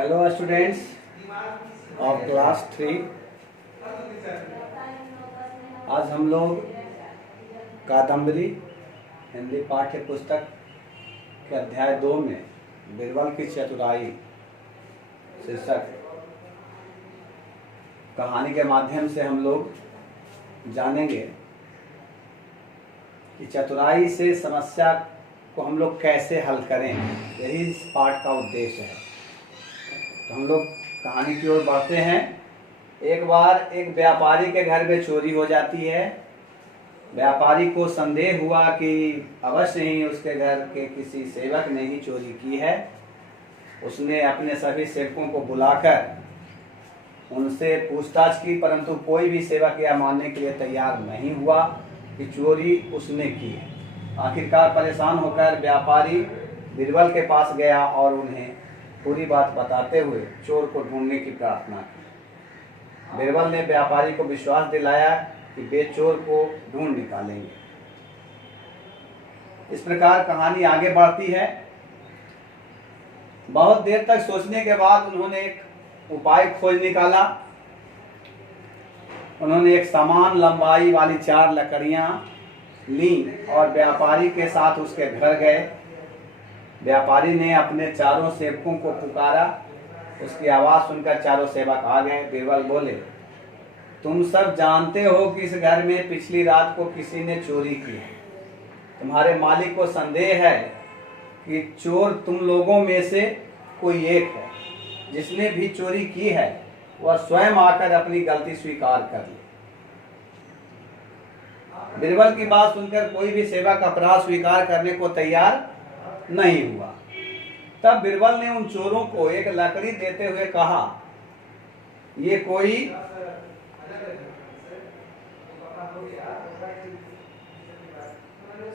Hello students of class 3। आज हम लोग कादम्बरी हिंदी पाठ्य पुस्तक के अध्याय 2 में बीरबल की चतुराई शीर्षक कहानी के माध्यम से हम लोग जानेंगे कि चतुराई से समस्या को हम लोग कैसे हल करें। यही इस पाठ का उद्देश्य है। तो हम लोग कहानी की ओर बढ़ते हैं। एक बार एक व्यापारी के घर में चोरी हो जाती है। व्यापारी को संदेह हुआ कि अवश्य ही उसके घर के किसी सेवक ने ही चोरी की है। उसने अपने सभी सेवकों को बुलाकर उनसे पूछताछ की, परंतु कोई भी सेवक यह मानने के लिए तैयार नहीं हुआ कि चोरी उसने की है। आखिरकार परेशान होकर व्यापारी बीरबल के पास गया और उन्हें पूरी बात बताते हुए चोर को ढूंढने की प्रार्थना की। बीरबल ने व्यापारी को विश्वास दिलाया कि वे चोर को ढूंढ निकालेंगे। इस प्रकार कहानी आगे बढ़ती है। बहुत देर तक सोचने के बाद उन्होंने एक उपाय खोज निकाला। उन्होंने एक समान लंबाई वाली 4 लकड़ियां ली और व्यापारी के साथ उसके घर गए। व्यापारी ने अपने चारों सेवकों को पुकारा। उसकी आवाज़ सुनकर चारों सेवक आ गए। बीरबल बोले, तुम सब जानते हो कि इस घर में पिछली रात को किसी ने चोरी की है। तुम्हारे मालिक को संदेह है कि चोर तुम लोगों में से कोई एक है। जिसने भी चोरी की है वह स्वयं आकर अपनी गलती स्वीकार कर ले। बीरबल की बात सुनकर कोई भी सेवक अपराध स्वीकार करने को तैयार नहीं हुआ। तब बीरबल ने उन चोरों को एक लकड़ी देते हुए कहा, ये कोई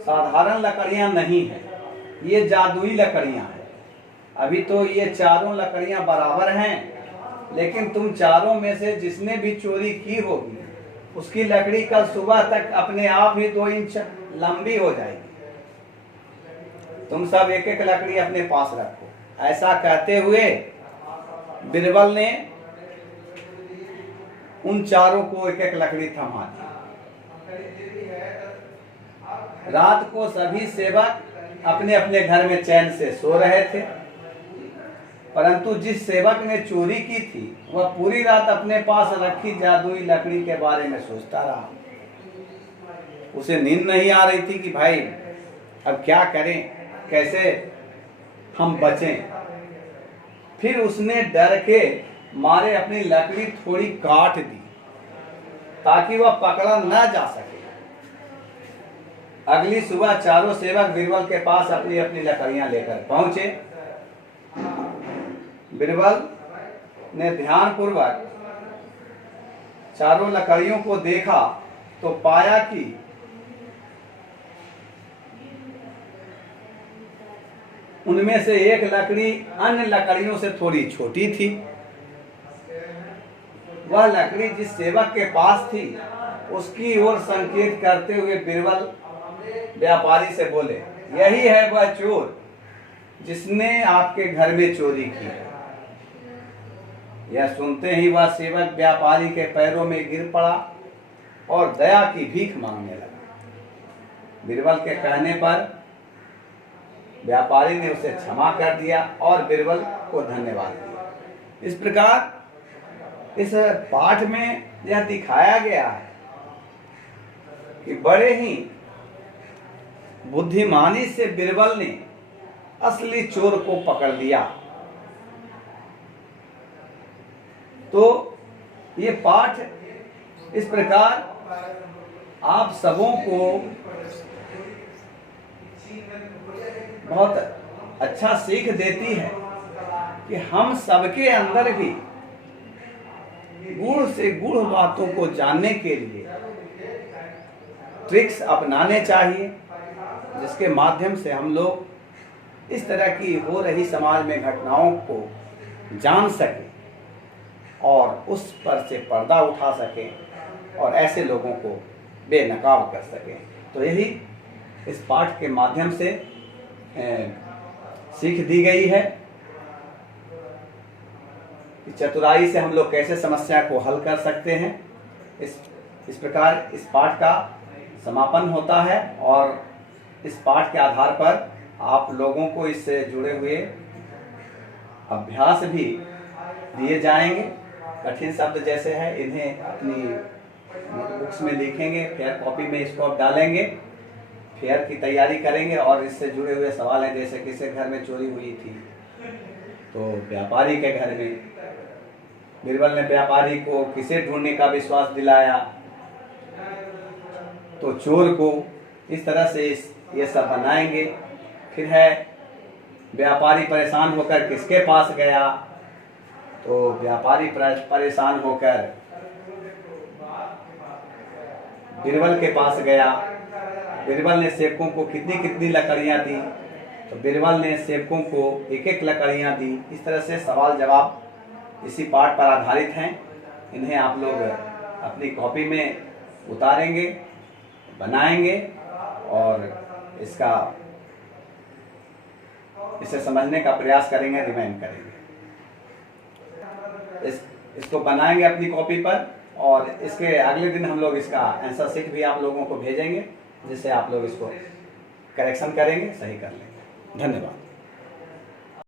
साधारण लकड़ियां नहीं है, ये जादुई लकड़ियां हैं। अभी तो ये चारों लकड़ियां बराबर हैं, लेकिन तुम चारों में से जिसने भी चोरी की होगी उसकी लकड़ी कल सुबह तक अपने आप ही 2 इंच लंबी हो जाएगी। तुम सब एक एक लकड़ी अपने पास रखो। ऐसा कहते हुए बीरबल ने उन चारों को एक एक लकड़ी थमा दी। रात को सभी सेवक अपने अपने घर में चैन से सो रहे थे, परंतु जिस सेवक ने चोरी की थी वह पूरी रात अपने पास रखी जादुई लकड़ी के बारे में सोचता रहा। उसे नींद नहीं आ रही थी कि भाई अब क्या करें, कैसे हम बचें। फिर उसने डर के मारे अपनी लकड़ी थोड़ी काट दी ताकि वह पकड़ा न जा सके। अगली सुबह चारों सेवक बीरबल के पास अपनी अपनी लकड़ियां लेकर पहुंचे। बीरबल ने ध्यानपूर्वक चारों लकड़ियों को देखा तो पाया कि उनमें से एक लकड़ी अन्य लकड़ियों से थोड़ी छोटी थी। वह लकड़ी जिस सेवक के पास थी उसकी ओर संकेत करते हुए बीरबल व्यापारी से बोले, यही है वह चोर जिसने आपके घर में चोरी की है। यह सुनते ही वह सेवक व्यापारी के पैरों में गिर पड़ा और दया की भीख मांगने लगा। बीरबल के कहने पर व्यापारी ने उसे क्षमा कर दिया और बीरबल को धन्यवाद दिया। इस प्रकार इस पाठ में यह दिखाया गया है कि बड़े ही बुद्धिमानी से बीरबल ने असली चोर को पकड़ लिया। तो ये पाठ इस प्रकार आप सबों को बहुत अच्छा सीख देती है कि हम सबके अंदर भी गूढ़ से गूढ़ बातों को जानने के लिए ट्रिक्स अपनाने चाहिए, जिसके माध्यम से हम लोग इस तरह की हो रही समाज में घटनाओं को जान सकें और उस पर से पर्दा उठा सकें और ऐसे लोगों को बेनकाब कर सकें। तो यही इस पाठ के माध्यम से सीख दी गई है। चतुराई से हम लोग कैसे समस्या को हल कर सकते हैं। इस प्रकार इस पाठ का समापन होता है और इस पाठ के आधार पर आप लोगों को इससे जुड़े हुए अभ्यास भी दिए जाएंगे। कठिन शब्द जैसे है इन्हें अपनी नोटबुक्स में लिखेंगे, फेयर कॉपी में इसको आप डालेंगे, फेयर की तैयारी करेंगे और इससे जुड़े हुए सवाल हैं जैसे किसी घर में चोरी हुई थी तो व्यापारी के घर में बीरबल ने व्यापारी को किसे ढूंढने का विश्वास दिलाया, तो चोर को। इस तरह से ये सब बनाएंगे। फिर है व्यापारी परेशान होकर किसके पास गया, तो व्यापारी परेशान होकर बीरबल के पास गया। बीरबल ने सेवकों को कितनी कितनी लकड़ियां दी, तो बीरबल ने सेवकों को एक एक लकड़ियां दी। इस तरह से सवाल जवाब इसी पाठ पर आधारित हैं। इन्हें आप लोग अपनी कॉपी में उतारेंगे, बनाएंगे और इसे समझने का प्रयास करेंगे, रिमाइंड करेंगे। इसको बनाएंगे अपनी कॉपी पर और इसके अगले दिन हम लोग इसका आंसर शीट भी आप लोगों को भेजेंगे, जिससे आप लोग इसको करेक्शन करेंगे, सही कर लेंगे। धन्यवाद।